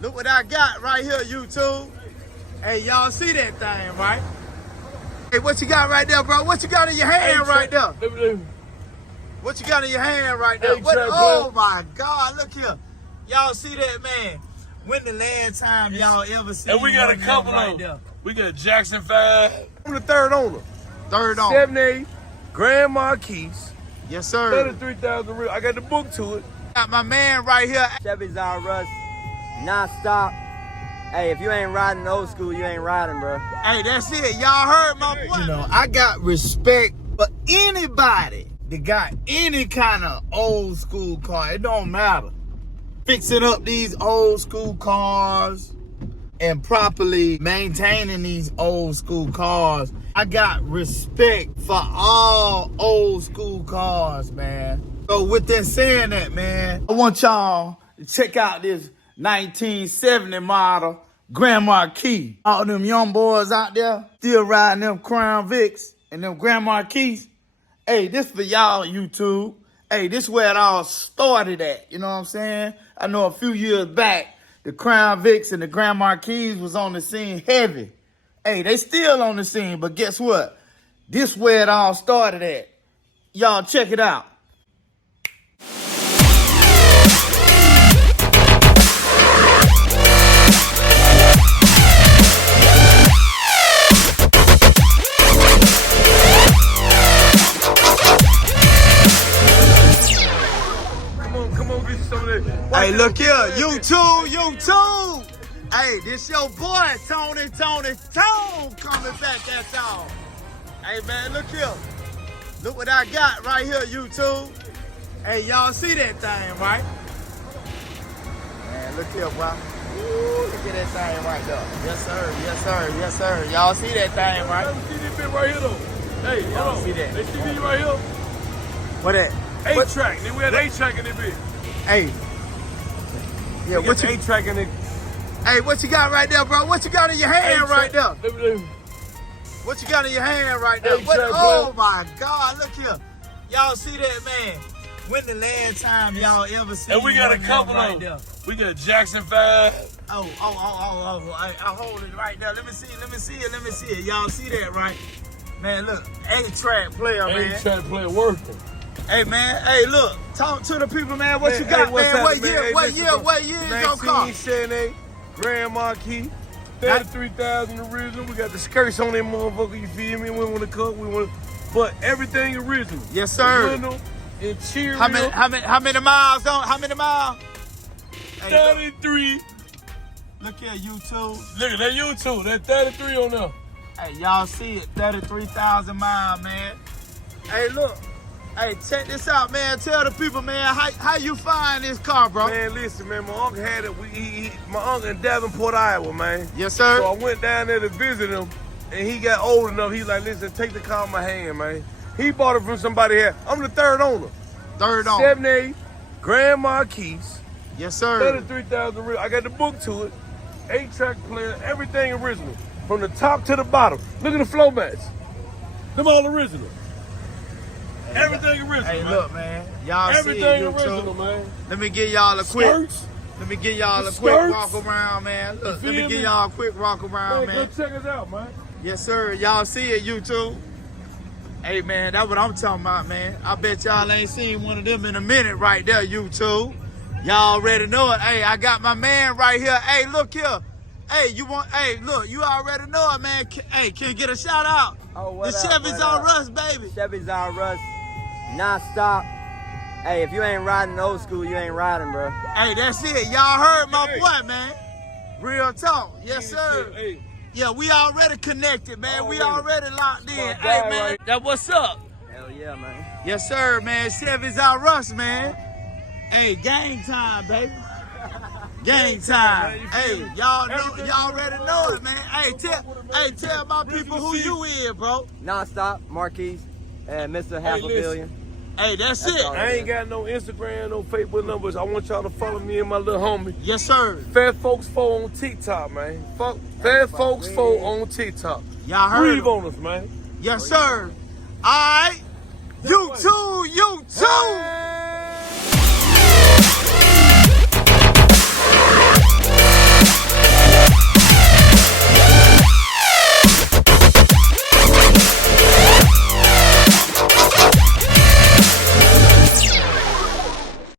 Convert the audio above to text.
Look what I got right here, YouTube. Hey, y'all see that thing, right? Hey, what you got right there, bro? What you got in your hand right there? What you got in your hand right there? Oh my God, look here. Y'all see that, man? When the last time y'all ever seen And we got a couple right of them. We got Jackson 5. I'm the third owner. Third owner. 78 Grand Marquis. Yes, sir. 33,000 real. I got the book to it. Got my man right here. Chevy's our Russ, non-stop. Hey, if you ain't riding old school, you ain't riding, bro. Hey, that's it. Y'all heard my boy. You know, I got respect for anybody that got any kind of old school car. It don't matter. Fixing up these old school cars and properly maintaining these old school cars. I got respect for all old school cars, man. So with that saying that, man, I want y'all to check out this 1970 model Grand Marquis. All them young boys out there still riding them Crown Vics and them Grand Marquis. Hey, this for y'all, YouTube. Hey, this where it all started at. You know what I'm saying? I know a few years back, the Crown Vics and the Grand Marquis was on the scene heavy. Hey, they still on the scene, but guess what? This where it all started at. Y'all check it out. Hey, look here, YouTube. Hey, this your boy, Tone coming back at y'all. Hey, man, look here. Look what I got right here, YouTube. Hey, y'all see that thing, right? Man, look here, bro. Ooh, look at that thing right there. Yes, sir, yes, sir, yes, sir. Y'all see that thing, right? Let me see this bit right here, though. Hey, y'all see that? Let's see this right here. What that? 8-track. Then we had 8-track in this bit. Hey. Yeah, what you 8-track in it? Hey, what you got right there, bro? What you got in your hand right there? Let What you got in your hand right there? Oh my God, look here. Y'all see that, man? When the last time y'all ever seen And we got a couple right there? We got Jackson 5. I hold it right there. Let me see it. Y'all see that, right? Man, look, 8-track player, man. 8-track player working. Hey, man, hey, look, talk to the people, man. What you got, man? What year is your car? 1978 Grand Marquis, 33,000 original. We got the skirts on that motherfucker, you feel me? We want to cut, but everything original. Yes, sir. Window, interior. How many miles on? How many miles? 33. Look here, YouTube. Look at that YouTube. That 33 on there. Hey, y'all see it? 33,000 miles, man. Hey, look. Hey, check this out, man. Tell the people, man, how you find this car, bro? Man, listen, man. My uncle had it. My uncle in Davenport, Iowa, man. Yes, sir. So I went down there to visit him, and he got old enough. He's like, listen, take the car in my hand, man. He bought it from somebody here. I'm the third owner. Third owner. 78 Grand Marquis. Yes, sir. 33,000 real. I got the book to it. 8-track player, everything original. From the top to the bottom. Look at the flow mats. Them all original. Everything original, hey, man. Look, man. Y'all everything see it, original, man. Let me give y'all a quick. Skirts. Let me give y'all a quick walk around, man. Look, let me give y'all a quick walk around, man. Go check us out, man. Yes, sir. Y'all see it, YouTube. Hey, man, that's what I'm talking about, man. I bet y'all ain't seen one of them in a minute right there, YouTube. Y'all already know it. Hey, I got my man right here. Hey, look here. Hey, look, you already know it, man. Hey, can you get a shout out? Oh, the Chevy's on Russ, baby. Chevy's our Russ, non-stop. Hey, if you ain't riding old school, you ain't riding, bro. Hey, that's it. Y'all heard my boy, man. Real talk. Yes, sir. Hey. Yeah, we already connected, man. We already locked in. Hey, man. Right. That what's up? Hell yeah, man. Yes, sir, man. Chevy's our Russ, man. Hey, game time, baby. Game time. Hey, y'all already know it, man. Hey, tell my people who you is, bro. Non-stop, Marquis, and Mr. Half a Billion. Hey, that's it. I ain't got no Instagram, no Facebook numbers. I want y'all to follow me and my little homie. Yes, sir. Fat Folks 4 on TikTok, man. Fat Folks 4 on TikTok. Y'all heard Breathe on us, man. Yes, sir. All right. You too.